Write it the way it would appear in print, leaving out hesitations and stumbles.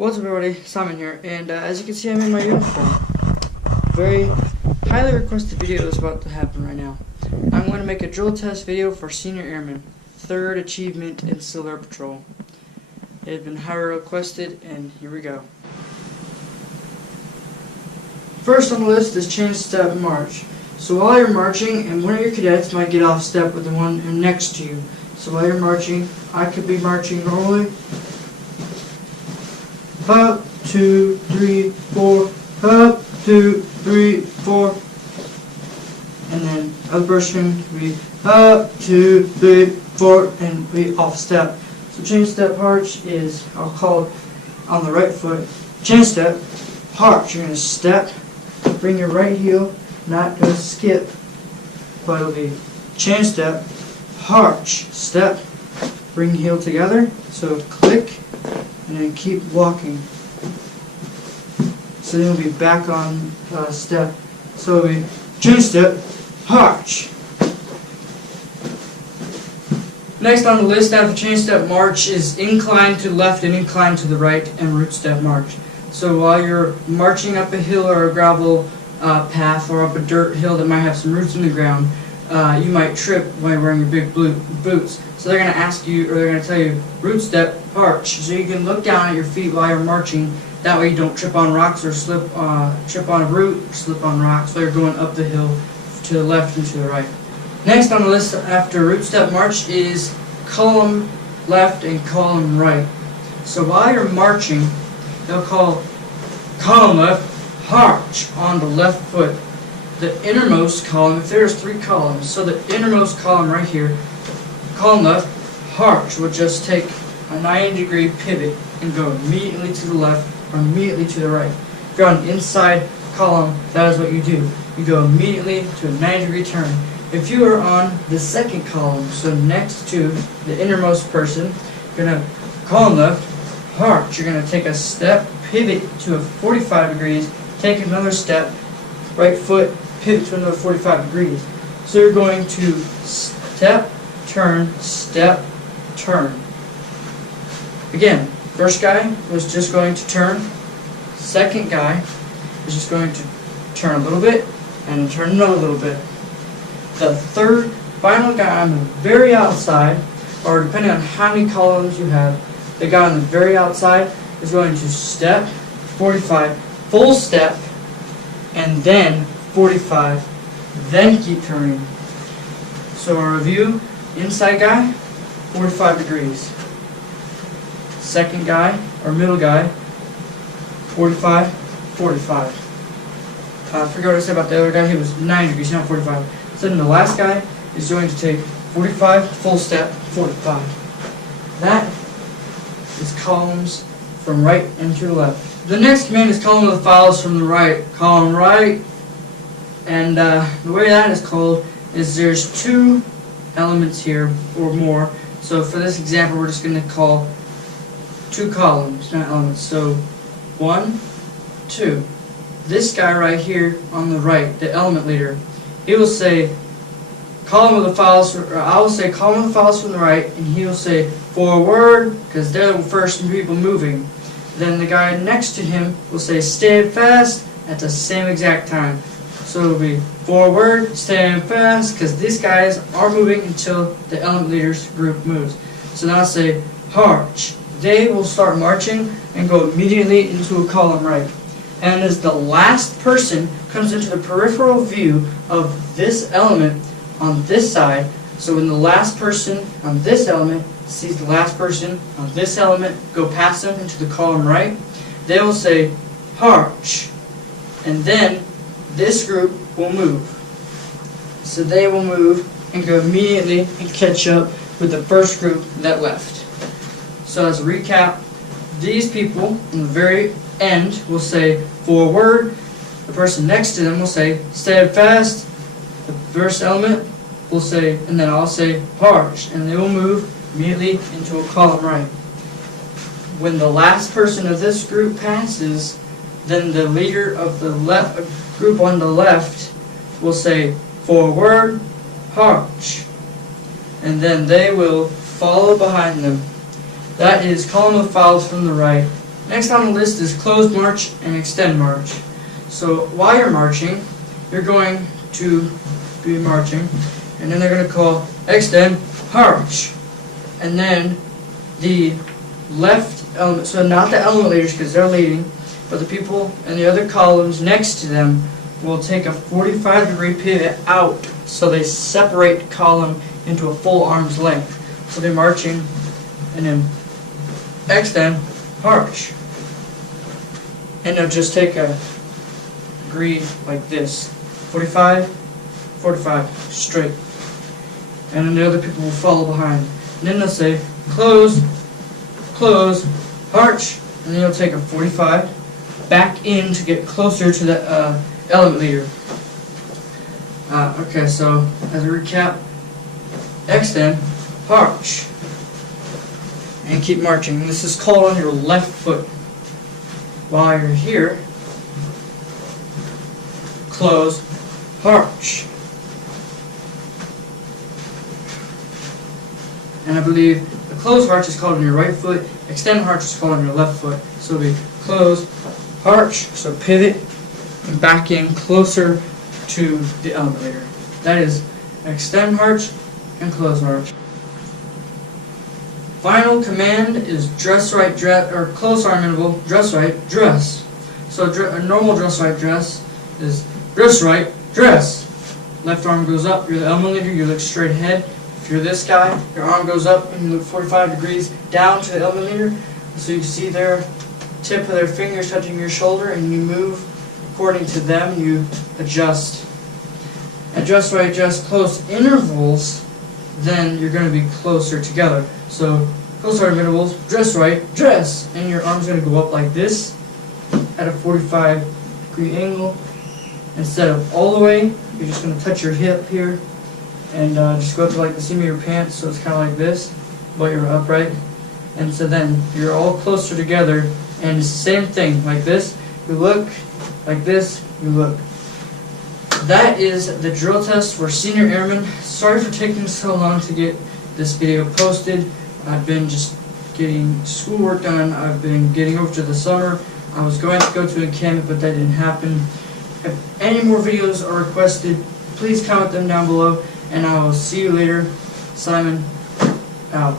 What's up everybody, Simon here, and as you can see I'm in my uniform. Very highly requested video is about to happen right now. I'm going to make a drill test video for Senior Airman, 3rd achievement in Silver Patrol. It has been highly requested, and here we go. First on the list is change step march. So while you're marching, and one of your cadets might get off step with the one next to you. So while you're marching, I could be marching normally. Up, 2, 3, 4, up, 2, 3, 4, and then other person could be up, 2, 3, 4, and be off step. So change step march is, I'll call it on the right foot, change step, march. You're going to step, bring your right heel, not going to skip, but it'll be change step, march, step, bring heel together, so click, and then keep walking. So then we'll be back on step. So we change step, march. Next on the list after change step march is incline to the left and incline to the right and root step march. So while you're marching up a hill or a gravel path or up a dirt hill that might have some roots in the ground, you might trip while you're wearing your big blue boots. So they're going to ask you, or they're going to tell you, root step, march. So you can look down at your feet while you're marching. That way you don't trip on rocks or trip on a root or slip on rocks while you're going up the hill to the left and to the right. Next on the list after root step march is column left and column right. So while you're marching, they'll call column left, march on the left foot. The innermost column, if there's 3 columns, so the innermost column right here, column left, march, will just take a 90-degree pivot and go immediately to the left or immediately to the right. If you're on the inside column, that is what you do. You go immediately to a 90-degree turn. If you are on the second column, so next to the innermost person, you're going to column left, march. You're going to take a step, pivot to a 45 degrees, take another step, right foot, pivot to another 45 degrees. So you're going to step, turn, Again, first guy was just going to turn. Second guy is just going to turn a little bit and turn another little bit. The third, final guy on the very outside, or depending on how many columns you have, the guy on the very outside is going to step, 45, full step, and then 45, then keep turning. So a review, inside guy, 45 degrees. Second guy, or middle guy, 45, 45. I forgot what I said about the other guy, he was 90 degrees, not 45. So then the last guy is going to take 45, full step, 45. That is columns from right and to the left. The next command is column of the files from the right. Column right, and the way that is called is there's 2 elements here or more. So for this example, we're just going to call 2 columns, not elements. So 1, 2. This guy right here on the right, the element leader, he will say column of the files, or I will say column of the files from the right, and he will say forward, because they're the first people moving. Then the guy next to him will say stand fast at the same exact time. So it'll be forward, stand fast, because these guys are moving until the element leader's group moves. So now I'll say march. They will start marching and go immediately into a column right. And as the last person comes into the peripheral view of this element on this side, so when the last person on this element sees the last person on this element go past them into the column right, they will say march. And then this group will move. So they will move and go immediately and catch up with the first group that left. So as a recap, these people in the very end will say forward. The person next to them will say steadfast. The first element will say, and then I'll say harsh, and they will move immediately into a column right. When the last person of this group passes, then the leader of the group on the left will say forward, harsh, and then they will follow behind them. That is column of files from the right. Next on the list is close march and extend march. So while you're marching, you're going to be marching, and then they're going to call extend march, and then the left element, so not the element leaders because they're leading, but the people in the other columns next to them will take a 45-degree pivot out, so they separate column into a full arm's length. So they're marching and then extend march, and they'll just take a degree like this, 45, 45 straight, and then the other people will follow behind. And then they'll say close, close, march, and then you'll take a 45 back in to get closer to the element leader. Okay, so as a recap, extend, march, and keep marching. This is called on your left foot. While you're here, close, march. And I believe the close march is called on your right foot, extend march is called on your left foot. So it'll be close, march, so pivot, and back in closer to the element leader. That is extend march and close march. Final command is dress right, dress, or close arm interval, dress right, dress. So a normal dress right dress is dress right, dress. Left arm goes up, you're the element leader, you look straight ahead. If you're this guy, your arm goes up and you look 45 degrees down to the element leader. So you see their tip of their fingers touching your shoulder, and you move according to them, you adjust. At dress right, dress close intervals, then you're going to be closer together. So close arm intervals, dress right, dress, and your arm's going to go up like this at a 45-degree angle. Instead of all the way, you're just going to touch your hip here and just go up to like the seam of your pants, so it's kind of like this, but you're upright. And so then you're all closer together, and it's the same thing, like this, you look, like this, you look. That is the drill test for senior airmen. Sorry for taking so long to get this video posted. I've been just getting schoolwork done. I've been getting over to the summer. I was going to go to a camp, but that didn't happen. If any more videos are requested, please comment them down below, and I will see you later. Simon, out.